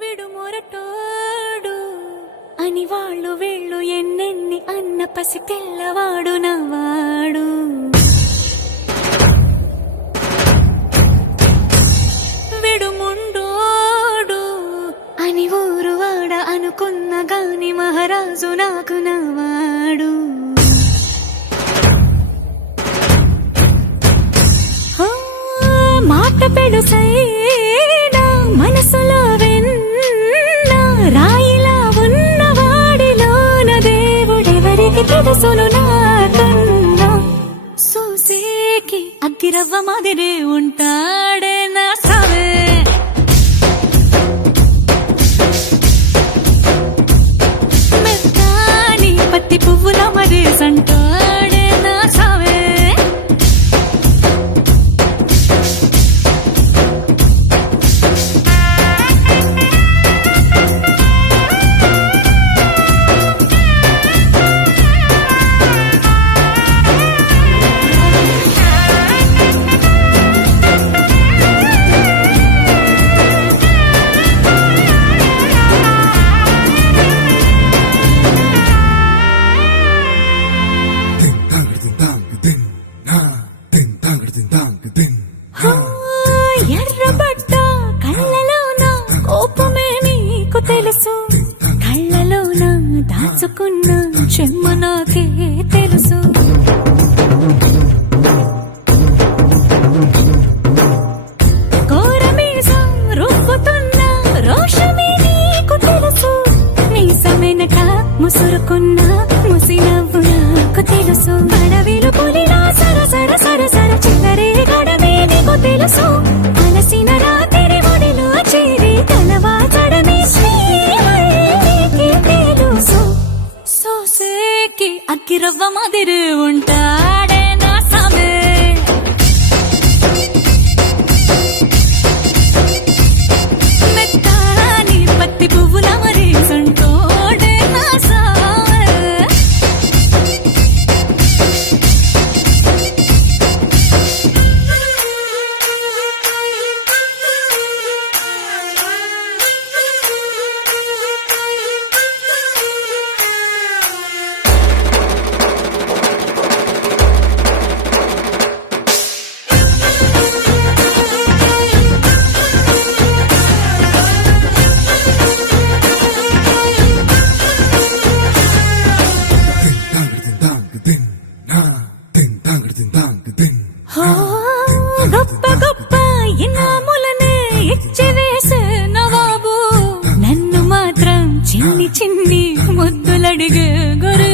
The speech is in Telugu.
విడు మొరటోడు అని వాళ్ళు వీళ్ళు ఎన్నెన్ని అన్న పసి పిల్లవాడు నవాడు. విడు ముండోడు అని ఊరు వాడ అనుకున్న గాని మహారాజు నాకు నవాడు. మాట పెడుసైనా మనసులో వెన్న రాయిలా ఉన్నవాడిలోన దేవుడెవరికి తెలుసును నాకన్నా. సూసేకి అగ్గిరవ్వ మాదిరే ఉంటాడే నా సావే. మెత్తాని పత్తి పువ్వుల మరి సంటాడే నా సావే. ఎర్రబడ్డ కళ్ళలోన కోపమే నీకు తెలుసు, కళ్ళలోన దాచుకున్న చెమ్మ నాకే తెలుసు. కోరమీసం రుబ్బుతున్న రోషమే నీకు తెలుసు, మీసమెనక ముసురుకున్న ముసినవ్వు నాకు తెలుసు. అడవిలు పులిలా సరసర సరసర చిల్లరే గడమే నీకు తెలుసు. అలసిన రాత్రి ఒడిలో చేరి కలవాచడమే శ్రీవల్లికి తెలుసు. సోసేకి అగ్గిరవ్వ మాదిరి ఉంటాడే నా సామే. మెత్తాని పత్తి పువ్వుల మరి సంటోడే నా సామే. గొప్ప గొప్ప ఇనాములనే ఇచ్చి వేసే నవాబు, నన్ను మాత్రం చిన్ని చిన్ని ముద్దులడిగే గురు.